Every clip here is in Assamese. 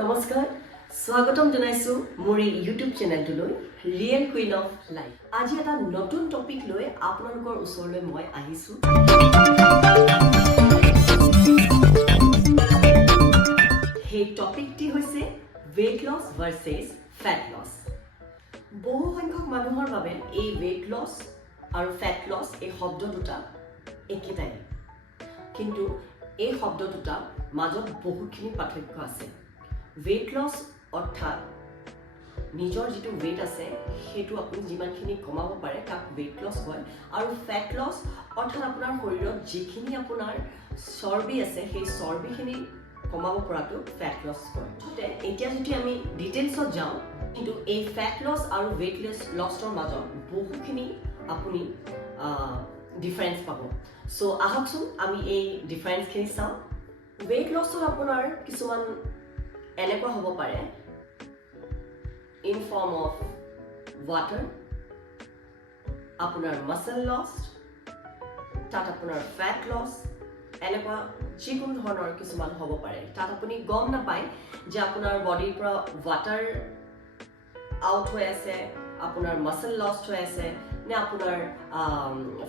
নমস্কাৰ স্বাগতম জনাইছো মোৰ এই ইউটিউব চেনেলটোলৈ ৰিয়েল কুইন অফ লাইফ। আজি এটা নতুন টপিক লৈ আপোনালোকৰ ওচৰলৈ মই আহিছো। সেই টপিকটি হৈছে weight loss versus fat loss। বহু সংখ্যক মানুহৰ বাবে এই weight loss আৰু fat loss এই শব্দ দুটা একেটাই, কিন্তু এই শব্দ দুটা মাজত বহুখিনি পাৰ্থক্য আছে। weight loss অৰ্থাৎ নিজৰ যিটো weight আছে সেইটো আপুনি যিমানখিনি কমাব পাৰে তাক weight loss হয়, আৰু fat loss অৰ্থাৎ আপোনাৰ শৰীৰত যিখিনি আপোনাৰ চৰ্বি আছে সেই চৰ্বিখিনি কমাব পৰাটো fat loss হয়। এতিয়া যদি আমি ডিটেইলছত যাওঁ, কিন্তু এই fat loss আৰু weight lossৰ মাজত বহুখিনি আপুনি ডিফাৰেঞ্চ পাব। চ' আহকচোন আমি এই ডিফাৰেঞ্চখিনি চাওঁ। weight lossত আপোনাৰ কিছুমান এনেকুৱা হ'ব পাৰে ইন ফৰ্ম অফ ৱাটাৰ, আপোনাৰ মাছল লছ, তাত আপোনাৰ ফেট লছ, এনেকুৱা যিকোনো ধৰণৰ কিছুমান হ'ব পাৰে। তাত আপুনি গম নাপায় যে আপোনাৰ বডিৰ পৰা ৱাটাৰ আউট হৈ আছে, আপোনাৰ মাছল লছ হৈ আছে, নে আপোনাৰ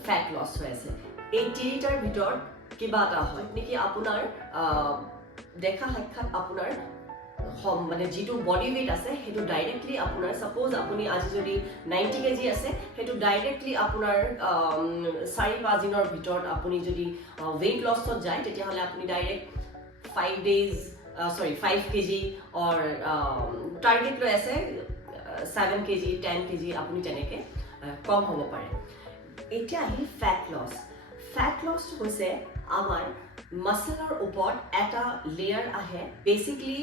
ফেট লছ হৈ আছে। এই তিনিটাৰ ভিতৰত কিবা এটা হয় নেকি আপোনাৰ দেখা সাক্ষাৎ আপোনাৰ মানে যিটো বডি ৱেইট আছে সেইটো ডাইৰেক্টলি আপোনাৰ, ছাপ'জ আপুনি আজি যদি 90 kg আছে, সেইটো ডাইৰেক্টলি আপোনাৰ 4-5 দিনৰ ভিতৰত আপুনি যদি ৱেইট লছত যায়, তেতিয়াহ'লে আপুনি ডাইৰেক্ট 5 kg অৰ টাৰ্গেট লৈ আছে 7 kg 10 kg আপুনি তেনেকৈ কম হ'ব পাৰে। এতিয়া আহিল ফেট লছ। ফেট লছ হৈছে আমাৰ মাছলৰ ওপৰত এটা লেয়াৰ আহে। বেচিকলি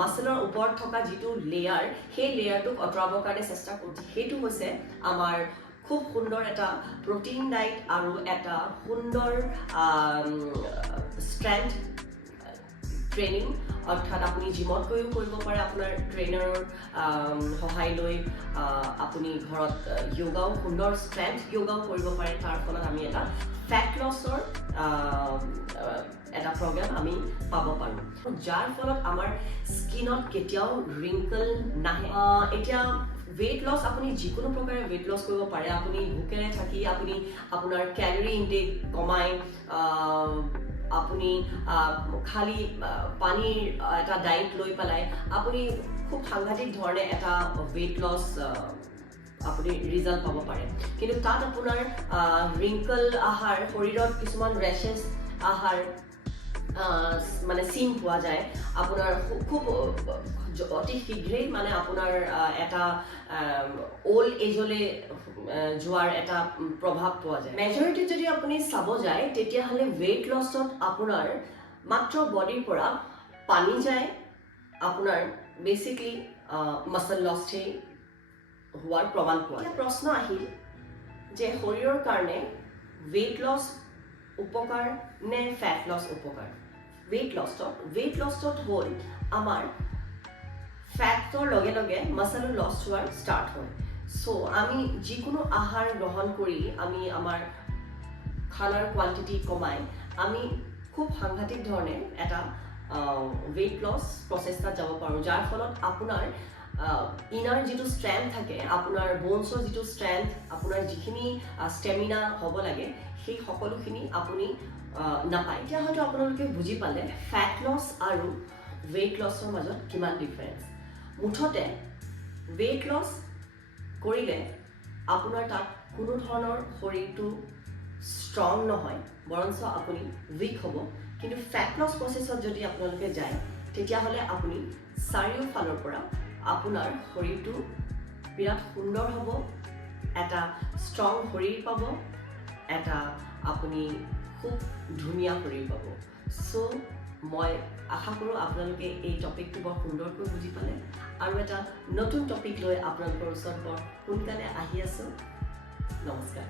মাছলৰ ওপৰত থকা যিটো লেয়াৰ, সেই লেয়াৰটোক আঁতৰাবৰ কাৰণে চেষ্টা কৰোঁ। সেইটো হৈছে আমাৰ খুব সুন্দৰ এটা প্ৰটিন ডাইট আৰু এটা সুন্দৰ ষ্ট্ৰেংথ ট্ৰেইনিং, অৰ্থাৎ আপুনি জিমত গৈও কৰিব পাৰে, আপোনাৰ ট্ৰেইনাৰৰ সহায় লৈ আপুনি ঘৰত য়োগাও, সুন্দৰ ষ্ট্ৰেংথ য়োগাও কৰিব পাৰে। তাৰ ফলত আমি এটা ফেট লছৰ এটা প্ৰগ্ৰেম আমি পাব পাৰোঁ, যাৰ ফলত আমাৰ স্কিনত কেতিয়াও ৰিংকল নাহে। এতিয়া weight loss আপুনি যিকোনো প্ৰকাৰে weight loss কৰিব পাৰে। আপুনি ভোকেৰে থাকি আপুনি আপোনাৰ কেলৰি ইনটেক কমাই, আপুনি খালি পানীৰ এটা ডায়েট লৈ পেলাই আপুনি খুব সাংঘাতিক ধৰণে এটা weight loss আপুনি ৰিজাল্ট পাব পাৰে। কিন্তু তাত আপোনাৰ ৰিংকল আহাৰ, শৰীৰত কিছুমান ৰেচেছ আহাৰ মানে চিন পোৱা যায়। আপোনাৰ খুব অতি শীঘ্ৰেই মানে আপোনাৰ এটা অল্ড এজলৈ যোৱাৰ এটা প্ৰভাৱ পোৱা যায়। মেজৰিটি যদি আপুনি চাব যায়, তেতিয়াহ'লে ৱেইট লছত আপোনাৰ মাত্ৰ বডিৰ পৰা পানী যায়, আপোনাৰ বেচিকলি মাছল লছহে হোৱাৰ প্ৰমাণ পোৱা যায়। প্ৰশ্ন আহিল যে শৰীৰৰ কাৰণে ৱেইট লছ উপকাৰ নে ফেট লছ উপকাৰ? ৱেইট লছত হ'ল আমাৰ ফেটৰ লগে লগে মাছল লছ হোৱাৰ ষ্টাৰ্ট হয়। চ' আমি যিকোনো আহাৰ গ্ৰহণ কৰি আমি আমাৰ খানাৰ কোৱান্টিটি কমাই আমি খুব সাংঘাতিক ধৰণে এটা ৱেইট লছ প্ৰচেষ্টাত যাব পাৰোঁ, যাৰ ফলত আপোনাৰ ইনাৰ যিটো ষ্ট্ৰেংথ থাকে, আপোনাৰ বনছৰ যিটো ষ্ট্ৰেংথ, আপোনাৰ যিখিনি ষ্টেমিনা হ'ব লাগে, সেই সকলোখিনি আপুনি নাপায়। এতিয়া হয়তো আপোনালোকে বুজি পালে ফেট লছ আৰু ৱেইট লছৰ মাজত কিমান ডিফাৰেঞ্চ। মুঠতে ৱেইট লছ কৰিলে আপোনাৰ তাত কোনো ধৰণৰ শৰীৰটো ষ্ট্ৰং নহয়, বৰঞ্চ আপুনি উইক হ'ব। কিন্তু ফেট লছ প্ৰচেছত যদি আপোনালোকে যায়, তেতিয়াহ'লে আপুনি চাৰিওফালৰ পৰা আপোনাৰ শৰীৰটো বিৰাট সুন্দৰ হ'ব, এটা ষ্ট্ৰং শৰীৰ পাব, এটা আপুনি খুব ধুনীয়া শৰীৰ পাব। চ' মই আশা কৰোঁ আপোনালোকে এই টপিকটো বৰ সুন্দৰকৈ বুজি পালে, আৰু এটা নতুন টপিক লৈ আপোনালোকৰ ওচৰত বৰ সোনকালে আহি আছোঁ। নমস্কাৰ।